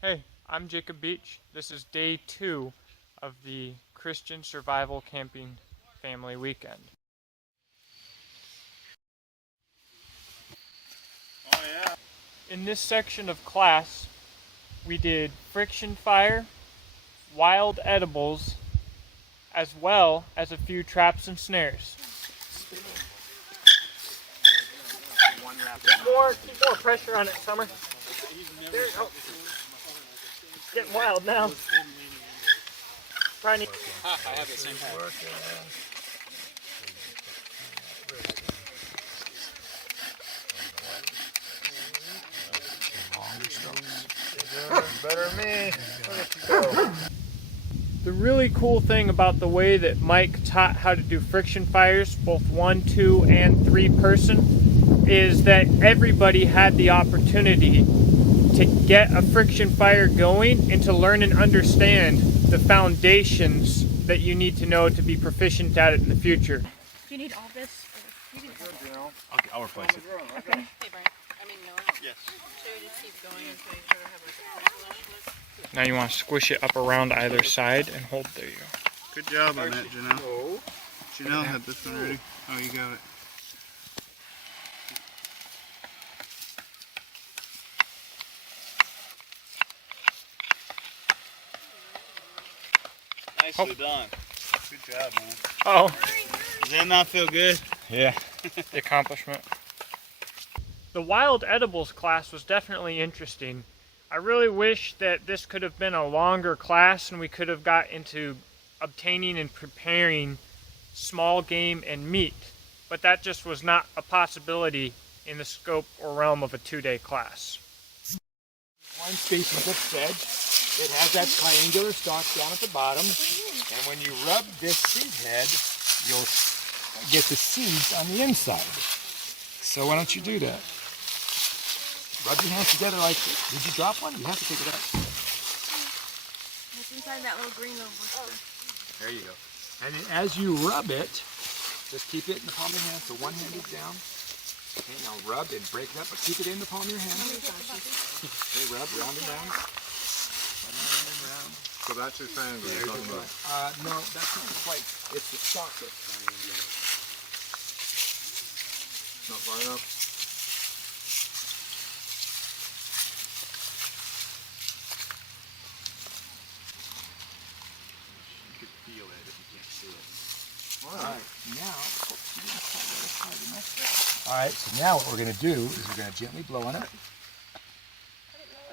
Hey, I'm Jacob Beach. This is day 2 of the Christian Survival Camping Family Weekend. Oh yeah. In this section of class, we did friction fire, wild edibles, as well as a few traps and snares. Keep more pressure on it, Summer. There you go. It's getting wild now. Trying to... I have the same hat. Better than me. The really cool thing about the way that Mike taught how to do friction fires, both 1, 2, and 3 person, is that everybody had the opportunity to get a friction fire going and to learn and understand the foundations that you need to know to be proficient at it in the future. Do you need all this? You can have it. I'll replace it. Okay. Hey, Brian. No. Yes. Should we just keep going until you sort of have like a flush? Now you want to squish it up around either side and hold. There you go. Good job on that, Janelle. Janelle had this one ready. Oh, you got it. Nicely done. Good job, man. Oh, Does that not feel good? Yeah. the accomplishment. The wild edibles class was definitely interesting. I really wish that this could have been a longer class and we could have got into obtaining and preparing small game and meat, but that just was not a possibility in the scope or realm of a 2-day class. One species of sedge. It has that triangular stalk down at the bottom, and when you rub this seed head, you'll get the seeds on the inside. So why don't you do that? Rub your hands together like this. Did you drop one? You have to pick it up. It's inside that little green little blister. There you go. And then as you rub it, just keep it in the palm of your hand. So one hand is down. Okay, now rub and break it up, but keep it in the palm of your hand. Okay, rub round and round. Round and round. So that's your triangle you're talking about? No, that's not quite. It's the stalk that's triangular. Not far enough? You could feel it if you can't see it. Alright, now, alright, so now what we're going to do is we're going to gently blow on it.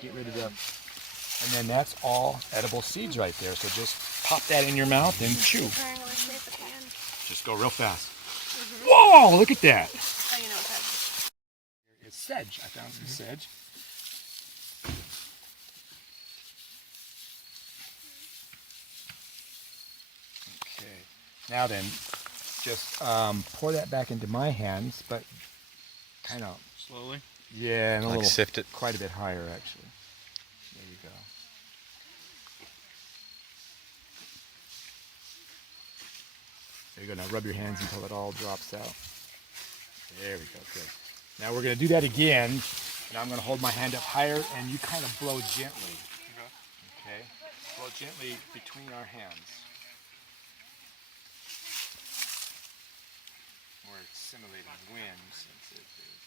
Get rid of the, and then that's all edible seeds right there. So just pop that in your mouth and chew. Triangular shape at the end. Just go real fast. Whoa, look at that. Oh, you know what that is. It's sedge. I found some sedge. Okay. Now then, just pour that back into my hands, but kind of Slowly. yeah, and a Like little sift it. quite a bit higher actually. There you go. There you go. Now rub your hands until it all drops out. There we go. Good. Now we're going to do that again, and I'm going to hold my hand up higher, and you kind of blow gently. Okay. Blow gently between our hands. We're simulating wind since it is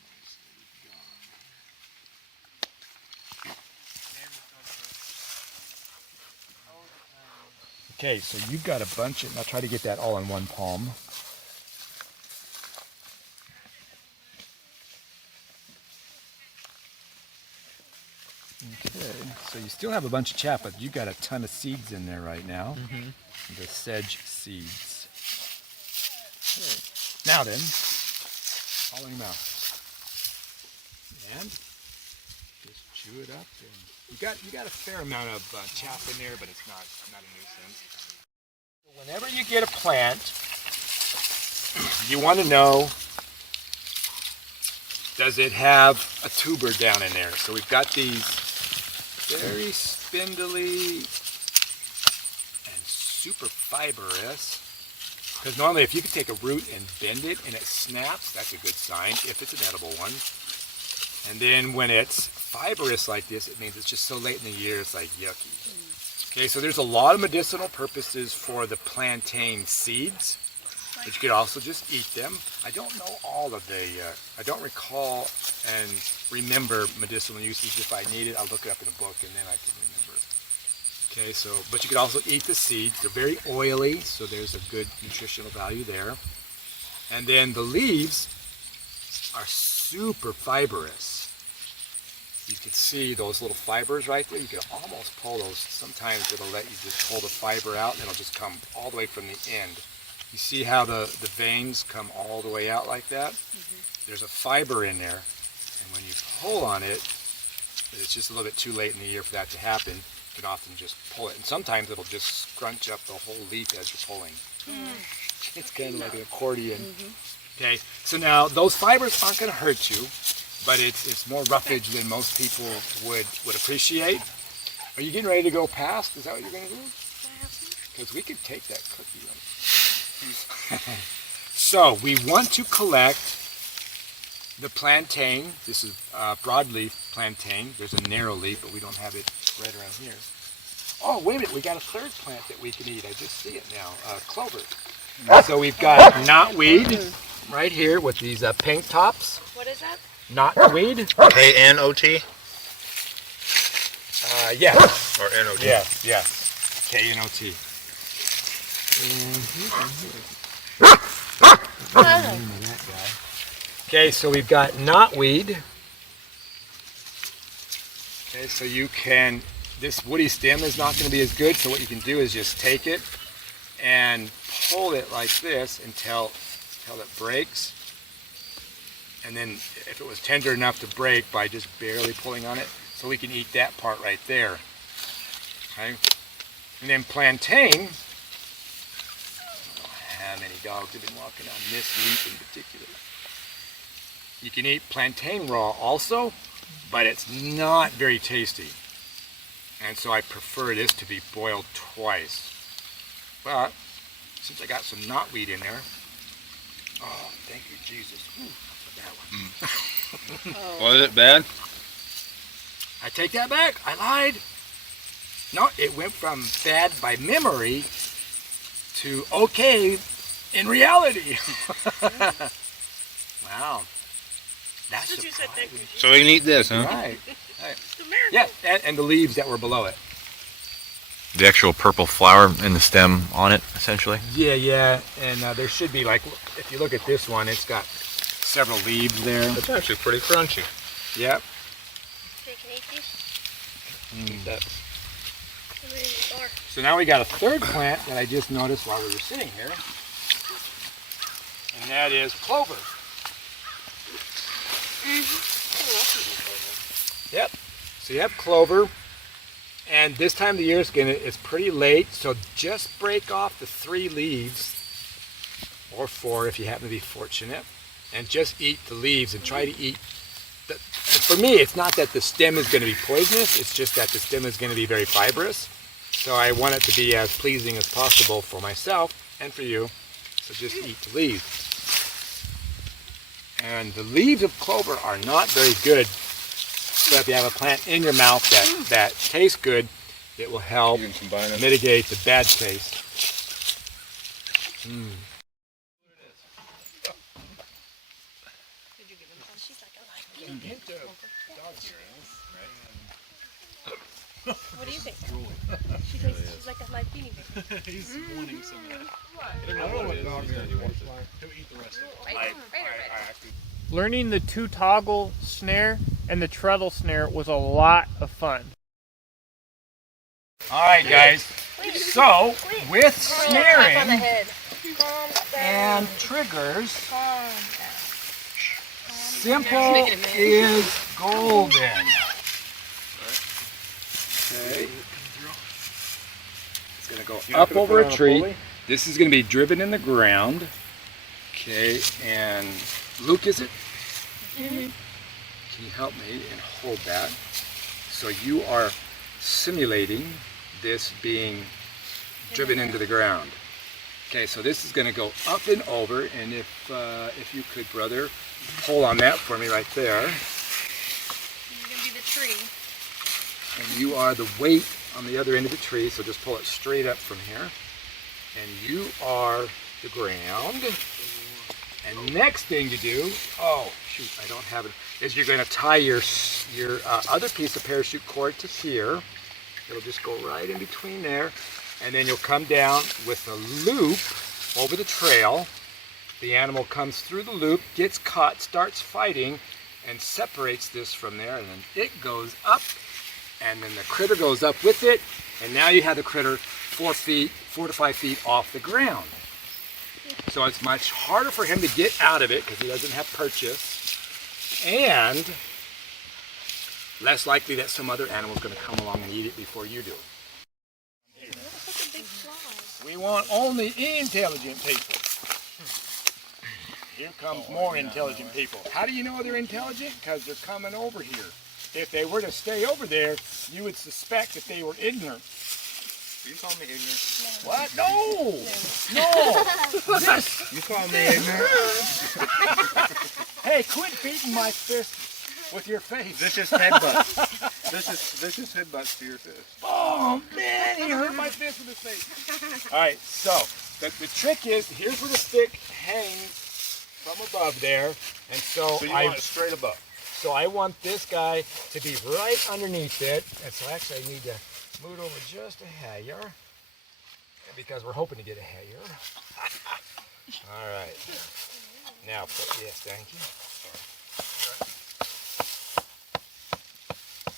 mostly gone. Okay, so you've got a bunch of, now try to get that all in one palm. Okay, so you still have a bunch of chaff, but you've got a ton of seeds in there right now. The sedge seeds. Okay. Now then, all in your mouth. And just chew it up. And you got a fair amount of chaff in there, but it's not a nuisance. Whenever you get a plant, you want to know, does it have a tuber down in there? So we've got these very spindly and super fibrous. Because normally if you could take a root and bend it and it snaps, that's a good sign if it's an edible one. And then when it's fibrous like this, it means it's just so late in the year, it's like yucky. Okay, so there's a lot of medicinal purposes for the plantain seeds, but you could also just eat them. I don't know all of the, I don't recall and remember medicinal uses. If I need it, I'll look it up in a book and then I can remember. Okay, so, but you could also eat the seeds. They're very oily, so there's a good nutritional value there. And then the leaves are super fibrous. You can see those little fibers right there. You can almost pull those. Sometimes it'll let you just pull the fiber out and it'll just come all the way from the end. You see how the veins come all the way out like that? There's a fiber in there, and when you pull on it, it's just a little bit too late in the year for that to happen. You can often just pull it, and sometimes it'll just scrunch up the whole leaf as you're pulling. It's kind of like an accordion. Okay, so now those fibers aren't going to hurt you, but it's more roughage than most people would appreciate. Are you getting ready to go past? Is that what you're going to do? Because we could take that cookie. So we want to collect the plantain. This is broadleaf plantain. There's a narrow leaf, but we don't have it right around here. Oh, wait a minute. We got a third plant that we can eat. I just see it now. Clover. So we've got knotweed right here with these pink tops. What is that? Knotweed. K-N-O-T? Yes. Or N-O-T? Yes, yes. K-N-O-T. Okay, so we've got knotweed. Okay, so you can, this woody stem is not going to be as good, so what you can do is just take it and pull it like this until it breaks. And then if it was tender enough to break by just barely pulling on it, so we can eat that part right there. Okay? And then plantain, I don't know how many dogs have been walking on this leaf in particular. You can eat plantain raw also, but it's not very tasty. And so I prefer this to be boiled twice. But since I got some knotweed in there, oh, thank you, Jesus. Ooh, that one. Was it bad? I take that back. I lied. No, it went from bad by memory to okay in reality. Wow. That's Since you said thank you. So we can eat this, huh? right. The miracle. Yeah, and the leaves that were below it. The actual purple flower in the stem on it, essentially. Yeah, and there should be, like, if you look at this one, it's got several leaves there. It's actually pretty crunchy. Yep. Okay, can I eat these? Mm. That, I'm ready to bar. So now we got a third plant that I just noticed while we were sitting here, and that is clover. Yep. So you have clover, and this time of the year it's pretty late, so just break off the 3 leaves, or 4 if you happen to be fortunate, and just eat the leaves and try to eat. And for me, it's not that the stem is going to be poisonous, it's just that the stem is going to be very fibrous. So I want it to be as pleasing as possible for myself and for you, so just eat the leaves. And the leaves of clover are not very good. So if you have a plant in your mouth that tastes good, it will help you can combine them. mitigate the bad taste. Mm. Did you give him some? She's like, I like it. What do you think? She thinks she's like a live guinea pig. He's wanting some of that. I don't know what it is. He'll eat the rest of it. Learning the 2-toggle snare and the treadle snare was a lot of fun. All right, guys. So with snaring head. and triggers, simple is golden. Okay. It's going to go up over a tree. This is going to be driven in the ground. Okay, and Luke, is it? Can you help me and hold that? So you are simulating this being driven into the ground. Okay, so this is going to go up and over, and if you could, brother, pull on that for me right there. You're gonna do the tree. And you are the weight on the other end of the tree, so just pull it straight up from here. And you are the ground. And next thing you do, oh shoot, I don't have it, is you're going to tie your other piece of parachute cord to here. It'll just go right in between there. And then you'll come down with a loop over the trail. The animal comes through the loop, gets caught, starts fighting, and separates this from there. And then it goes up, and then the critter goes up with it. And now you have the critter 4 to 5 feet off the ground. So it's much harder for him to get out of it because he doesn't have purchase, and less likely that some other animal is going to come along and eat it before you do. We want only intelligent people. Here comes more intelligent people. How do you know they're intelligent? Because they're coming over here. If they were to stay over there, you would suspect that they were ignorant. You call me ignorant? What? No! No! This. You call me ignorant? Hey, quit beating my fist with your face. Vicious headbutt. Vicious headbutts to your fist. Oh man, he hurt my fist with his face. All right, so the trick is, here's where the stick hangs from above there, and so you want it straight above. So I want this guy to be right underneath it, and so actually I need to move it over just a hair, because we're hoping to get a hair. All right. Now, yes, thank you.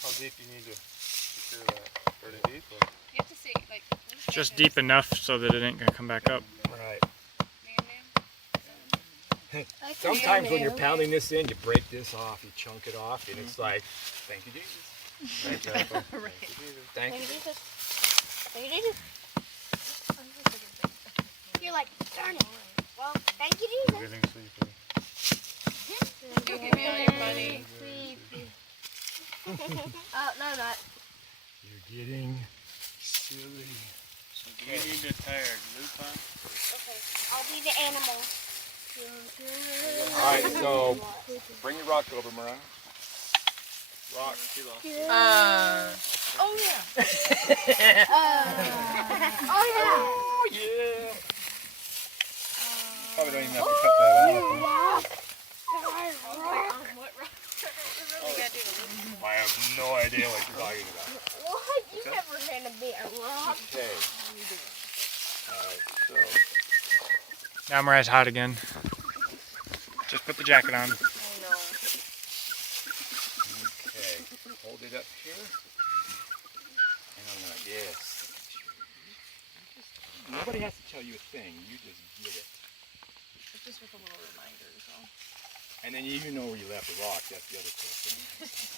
How deep you need to secure that? Pretty deep? Or? You have to see, like, Just deep enough so that it ain't gonna come back up. Right. Sometimes when you're pounding this in, you break this off, you chunk it off, and it's like, thank you, Jesus. Thank you, Jesus. Thank you. Thank you, Jesus. You're like, darn it. Well, thank you, Jesus. Getting sleepy. you give me all your money. Oh, no, I'm not. You're getting silly. So do you need to tie our loop on? Okay, I'll be the animal. All right, so bring your rock over, Mariah. Rock, she lost. Oh, yeah. Oh, yeah. Probably don't even have to cut that out. What rock? We gotta do the I have no idea what you're talking about. What? You never had a bit of rock. Okay. All right, so. Now Mariah's hot again. Just put the jacket on. Okay, hold it up here. And I'm gonna, yes. Nobody has to tell you a thing, you just get it. It's just with a little reminder, so. And then you know where you left the rock, that's the other cool thing.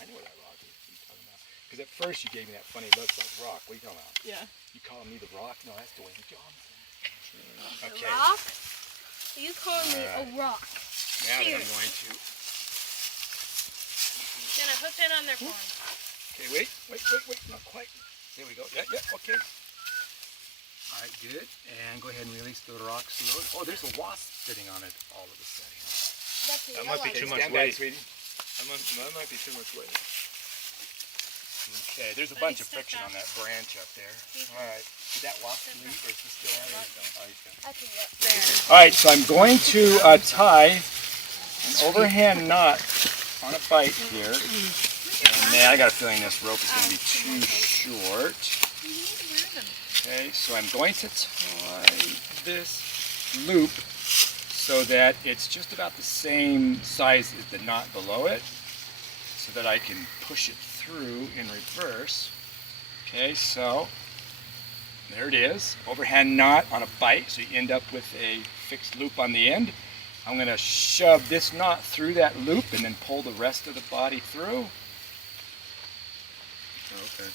I know where that rock is, what are you talking about? Because at first you gave me that funny look like, rock, what are you talking about? Yeah. You calling me the rock? No, that's Dwayne Johnson. Okay. Rock? You call me a rock. Now that I'm going to. Jenna, hook that on there for him. Okay, wait, not quite. There we go. Yeah, okay. All right, good. And go ahead and release the rocks. Oh, there's a wasp sitting on it all of a sudden. That might be too much Stand back, weight. sweetie. That might be too much weight. Okay, there's a bunch of friction on that branch up there. All right. Did that wasp leave or is he still on there? All right, so I'm going to tie an overhand knot on a bite here. And man, I got a feeling this rope is going to be too short. Okay, so I'm going to tie this loop so that it's just about the same size as the knot below it, so that I can push it through in reverse. Okay, so there it is, overhand knot on a bite, so you end up with a fixed loop on the end. I'm going to shove this knot through that loop and then pull the rest of the body through. Okay.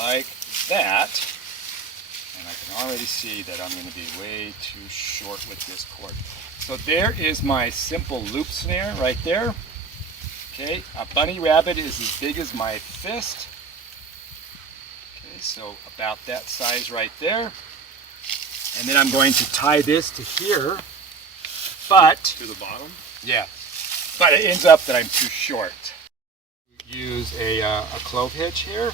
Like that. And I can already see that I'm going to be way too short with this cord. So there is my simple loop snare right there. Okay, a bunny rabbit is as big as my fist. Okay, so about that size right there. And then I'm going to tie this to here, but To the bottom? yeah, but it ends up that I'm too short. Use a clove hitch here.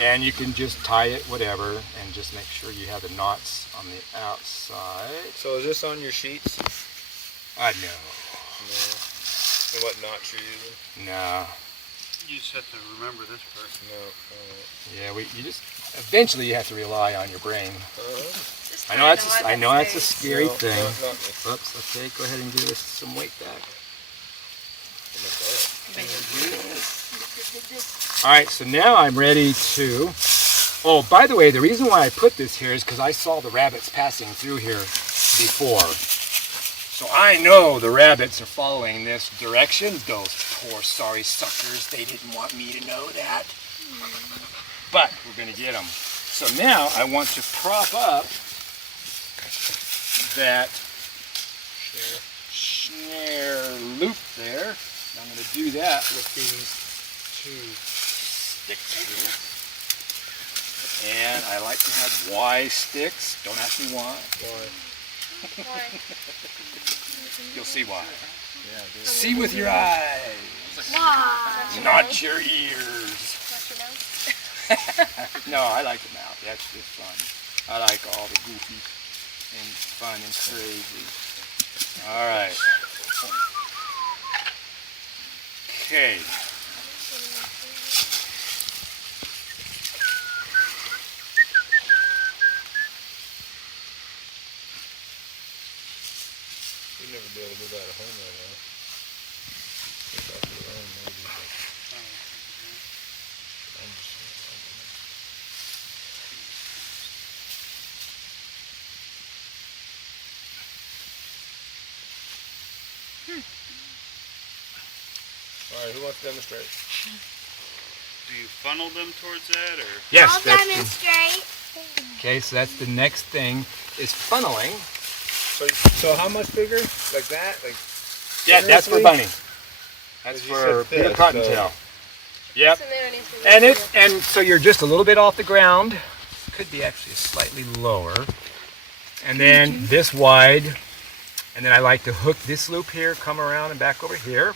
And you can just tie it whatever and just make sure you have the knots on the outside. So is this on your sheets? No. No. And what knots you're using? No. You just have to remember this part. No. Yeah, you just eventually you have to rely on your brain. Just I know that's a scary No, thing. not me. Oops. Okay, go ahead and give us some weight back. All right, so now I'm ready to. Oh, by the way, the reason why I put this here is because I saw the rabbits passing through here before. So I know the rabbits are following this direction. Those poor sorry suckers, they didn't want me to know that. But we're gonna get them. So now I want to prop up that snare loop there. I'm going to do that with these two sticks here. And I like to have Y sticks. Don't ask me why. Why? You'll see why. Yeah, see with your eyes, Why? not your ears. No, I like the mouth. That's just fun. I like all the goofy and fun and crazy. All right. Okay. You'd never be able to do that at home right now. Just off your own, maybe. All right, who wants to demonstrate? Do you funnel them towards that, or? Yes. I'll demonstrate. Okay, so that's the next thing is funneling. So how much bigger? Like that? Like Yeah, that's for seriously? bunny. That's 'Cause you for said Peter this, Cottontail. Yep. So there needs to be And so you're just a little bit off the ground. Could be actually slightly lower. And then this wide. And then I like to hook this loop here, come around and back over here.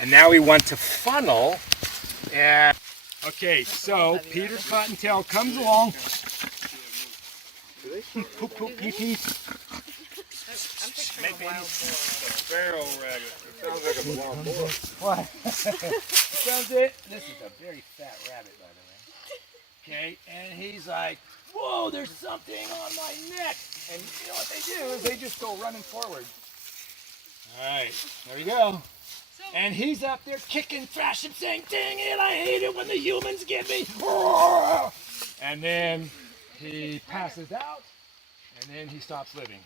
And now we want to funnel. And okay, so Peter Cottontail comes along. Poop, poop, pee, pee. I'm picturing a wild boar. Sparrow rabbit. It sounds like a wild boar. What? Sounds it. This is a very fat rabbit, by the way. Okay, and he's like, whoa, there's something on my neck. And you know what they do is they just go running forward. All right, there we go. And he's up there kicking, thrashing, saying, dang it, I hate it when the humans get me. And then he passes out, and then he stops living.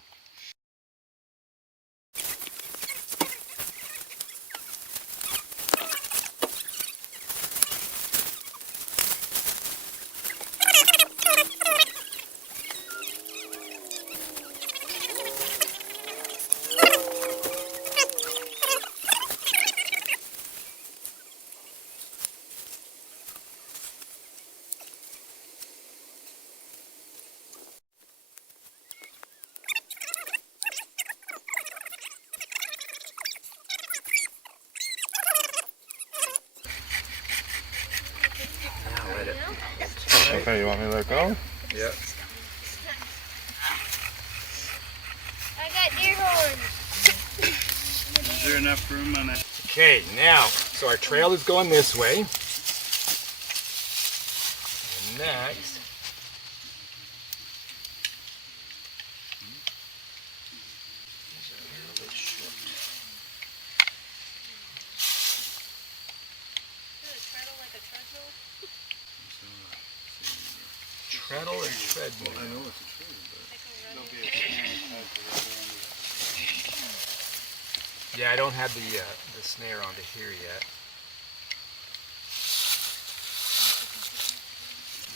Okay, you want me to let go? Yeah. I got deer horns. Is there enough room on that? Okay, now, so our trail is going this way. And next, treadle or treadmill? I know it's a tree, but There'll be a snare tied to the other end of it. Yeah, I don't have the snare onto here yet.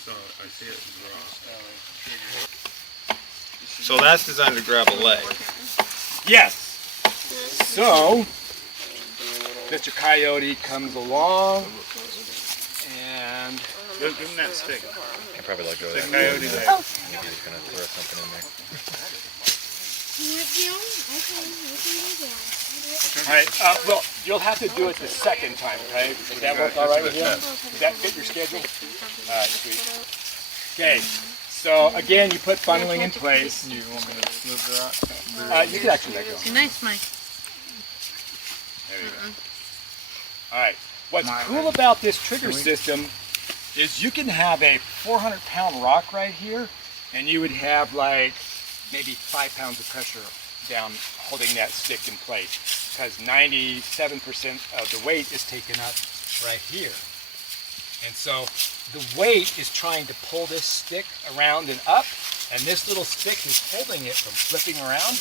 so I see it raw. So that's designed to grab a leg. Yes. So, Mr. Coyote comes along, and Give him that stick. You probably let go of The that. coyote leg. Maybe he's gonna throw something in there. All right. Well, you'll have to do it the second time, okay? Does that work all right with you? Does that fit your schedule? All right, sweet. Okay. So again, you put funneling in place. You want me to move that? You can actually let go. Nice, Mike. There you go. All right. What's cool about this trigger system is you can have a 400-pound rock right here, and you would have like maybe 5 pounds of pressure down holding that stick in place, because 97% of the weight is taken up right here. And so the weight is trying to pull this stick around and up, and this little stick is holding it from flipping around.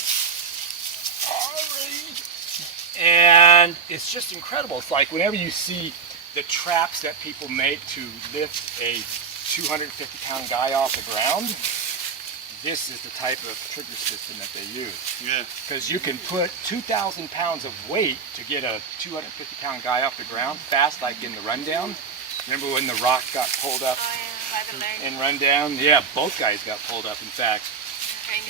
And it's just incredible. It's like whenever you see the traps that people make to lift a 250-pound guy off the ground, this is the type of trigger system that they use. Yeah. Because you can put 2,000 pounds of weight to get a 250-pound guy off the ground fast, like in the rundown. Remember when the rock got pulled up in rundown? Yeah, both guys got pulled up, in fact.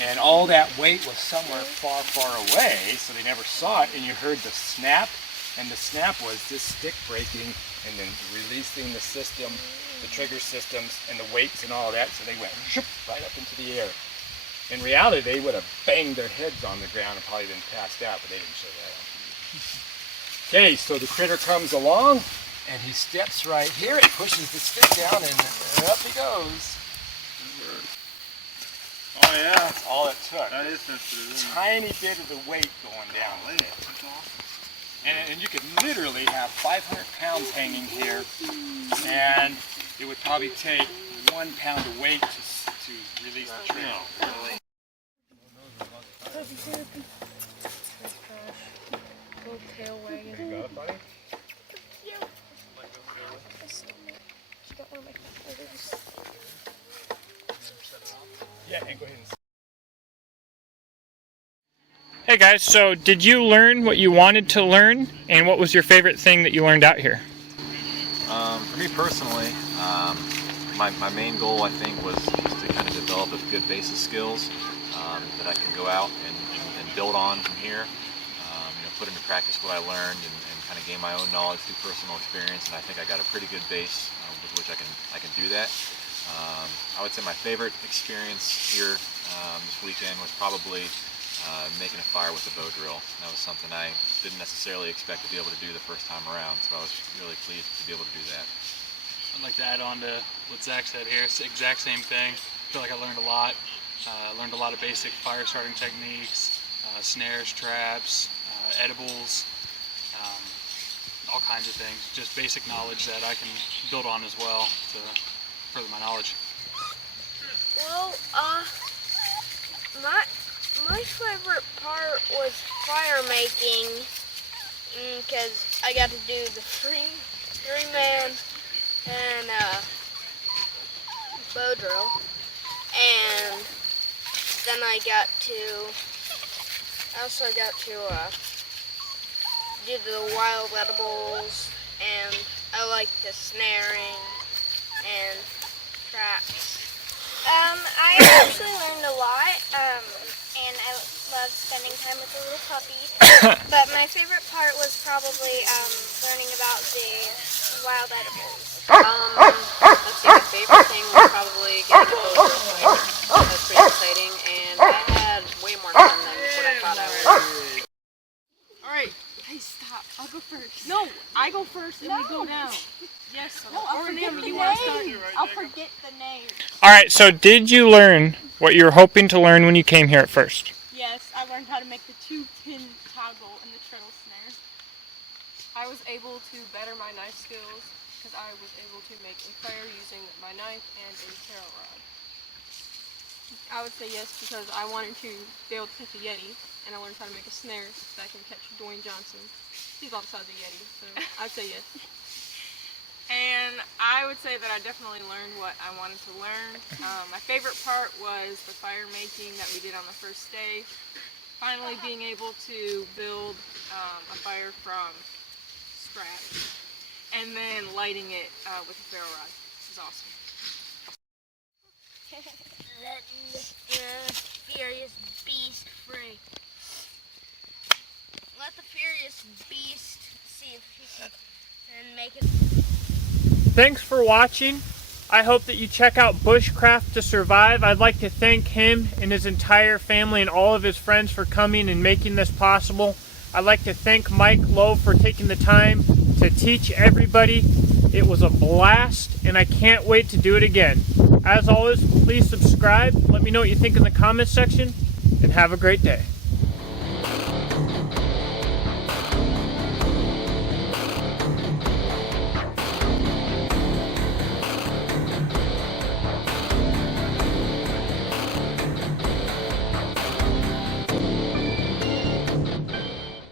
And all that weight was somewhere far, far away, so they never saw it, and you heard the snap, and the snap was this stick breaking and then releasing the system, the trigger systems, and the weights and all that, so they went right up into the air. In reality, they would have banged their heads on the ground and probably been passed out, but they didn't show that on TV. Okay, so the critter comes along, and he steps right here, and pushes the stick down, and up he goes. Oh yeah. That's all it took. That is sensitive, isn't it? Tiny bit of the weight going down with it. And you could literally have 500 pounds hanging here, and it would probably take 1 pound of weight to release the tree. Little tail wagging. You got it, buddy? Yeah, and go ahead and... Hey guys, so did you learn what you wanted to learn, and what was your favorite thing that you learned out here? For me personally, my main goal, I think, was to kind of develop a good base of skills that I can go out and build on from here. Put into practice what I learned and kind of gain my own knowledge through personal experience, and I think I got a pretty good base with which I can do that. I would say my favorite experience here this weekend was probably making a fire with a bow drill. That was something I didn't necessarily expect to be able to do the first time around, so I was really pleased to be able to do that. I'd like to add on to what Zach said here. It's the exact same thing. I feel like I learned a lot. Learned a lot of basic fire starting techniques, snares, traps, edibles, all kinds of things. Just basic knowledge that I can build on as well to further my knowledge. Well, my favorite part was fire making, because I got to do the three-man and bow drill, and then I also got to do the wild edibles, and I like the snaring and traps. I actually learned a lot, and I love spending time with the little puppies. But my favorite part was probably learning about the wild edibles. Let's see, my favorite thing was probably getting a bow drill. That's pretty exciting, and I had way more fun than what I thought I would. Alright, hey, stop. I'll go first. No, I go first and we go down. Yes, no, I'll forget the name. I'll forget the name. Alright, so did you learn what you were hoping to learn when you came here at first? Yes, I learned how to make the 2-pin toggle in the treadle snare. I was able to better my knife skills because I was able to make a fire using my knife and a ferro rod. I would say yes because I wanted to be able to catch a Yeti, and I learned how to make a snare that can catch Dwayne Johnson. He's outside the Yeti, so I'd say yes. And I would say that I definitely learned what I wanted to learn. My favorite part was the fire making that we did on the first day. Finally being able to build a fire from scratch and then lighting it with a ferro rod. This is awesome. letting the furious beast free. Let the furious beast see if he can and make it. Thanks for watching. I hope that you check out Bushcraft to Survive. I'd like to thank him and his entire family and all of his friends for coming and making this possible. I'd like to thank Mike Lowe for taking the time to teach everybody. It was a blast, and I can't wait to do it again. As always, please subscribe. Let me know what you think in the comments section, and have a great day.